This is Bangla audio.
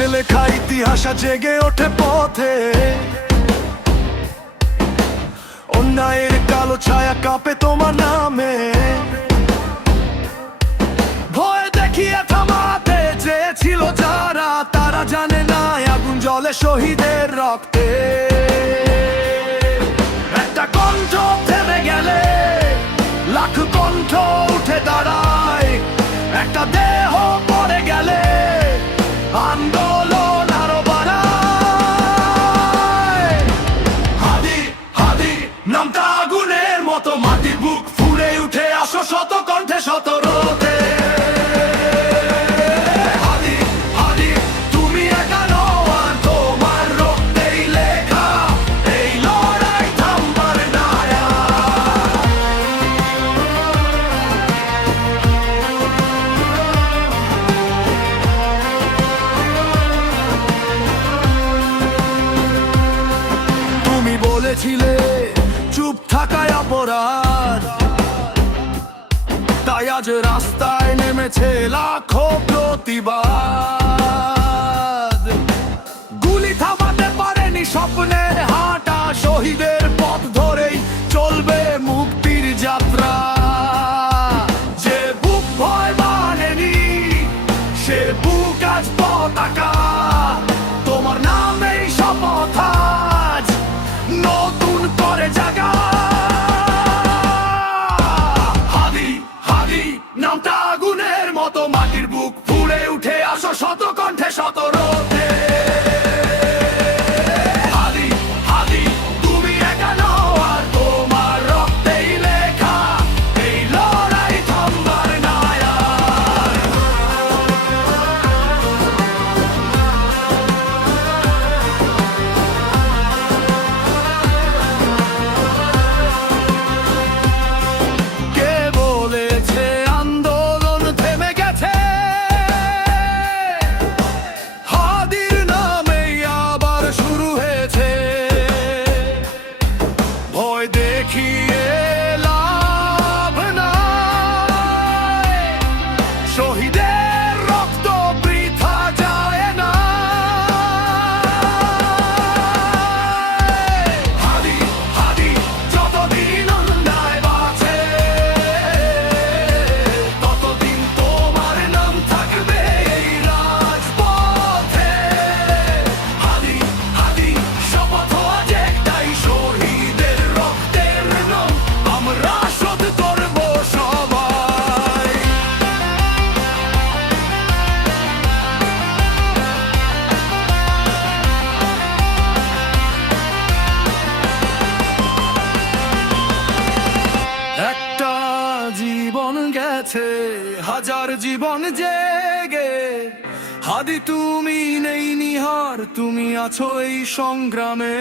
রক্তে লেখা ইতিহাস জেগে ওঠে পথে, অন্যায়ের কালো ছায়া কাঁপে তোমার নামে। ভয় দেখিয়ে থামাতে চেয়েছিল যারা, তারা জানে না আগুন জ্বলে শহীদের রক্তে। একটা কণ্ঠ থেমে গেলে লাখ কণ্ঠ উঠে দাঁড়ায়, একটা দেহ পড়ে গেলে আন্দোলন আরো বাড়ায়। হাদি হাদি নামটা আগুনের মতো, মাটির বুক ফুলে উঠে আসো শত কণ্ঠে শত রোদে। হাদি হাদি তুমি একা নও, আর তোমার রক্তেই লেখা এই লড়াই থামবার নায়া। তুমি বলেছিলে চুপ থাকায় অপরাধ, তাই আজ রাস্তায় নেমেছে লাখো প্রতিবাদ। গুলি থামাতে পারেনি স্বপ্নের হাঁটা, শহীদের পথ ধরেই চলবে মুক্তির যাত্রা। যে বুক ভয় মানেনি সে বুক আজ পতাকা, তোমার নামেই শপথ আজ নতুন করে জাগা। হাদি হাদি নামটা আগুনের মতো, মাটির বুক ফুলে উঠে আসো শত কণ্ঠে শত রোদে। হাদি হাদি তুমি একা নও, আর তোমার রক্তেই লেখা এই লড়াই থামবার নায়া। কে বলেছে আন্দোলন থেমে গেছে? হাদির নামেই আবার শুরু হয়েছে। ভয় দেখিয়ে লাভ নাই, শহীদের রক্ত বৃথা যায় না। হাদি হাদি যতদিন অন্যায় বাঁচে, ততদিন তোমার নাম থাকবে এই রাজপথে। হাদি হাদি শপথ আজ একটাই, শহীদের রক্তের নাম আমরা শোধ করব সবাই। একটা জীবন গেছে, হাজার জীবন জেগে। হাদি তুমি নেই নিহার, তুমি আছো এই সংগ্রামে।